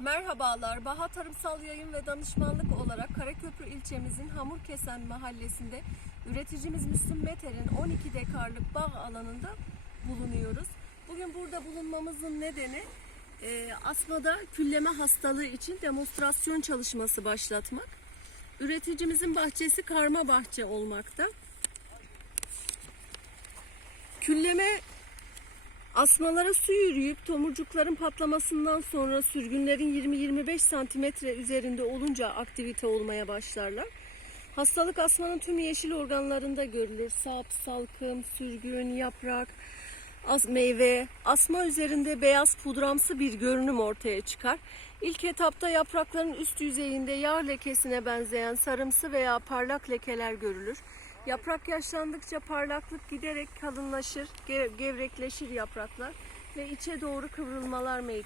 Merhabalar, Baha Tarımsal Yayın ve Danışmanlık olarak Karaköprü ilçemizin Hamurkesen mahallesinde üreticimiz Müslüm Meter'in 12 dekarlık bağ alanında bulunuyoruz. Bugün burada bulunmamızın nedeni e, asmada külleme hastalığı için demonstrasyon çalışması başlatmak. Üreticimizin bahçesi karma bahçe olmakta. Külleme Asmalara su yürüyüp tomurcukların patlamasından sonra sürgünlerin 20-25 santimetre üzerinde olunca aktivite olmaya başlarlar. Hastalık asmanın tüm yeşil organlarında görülür. Sap, salkım, sürgün, yaprak, az meyve. Asma üzerinde beyaz pudramsı bir görünüm ortaya çıkar. İlk etapta yaprakların üst yüzeyinde yağ lekesine benzeyen sarımsı veya parlak lekeler görülür. Yaprak yaşlandıkça parlaklık giderek kalınlaşır, ge- gevrekleşir yapraklar ve içe doğru kıvrılmalar meydana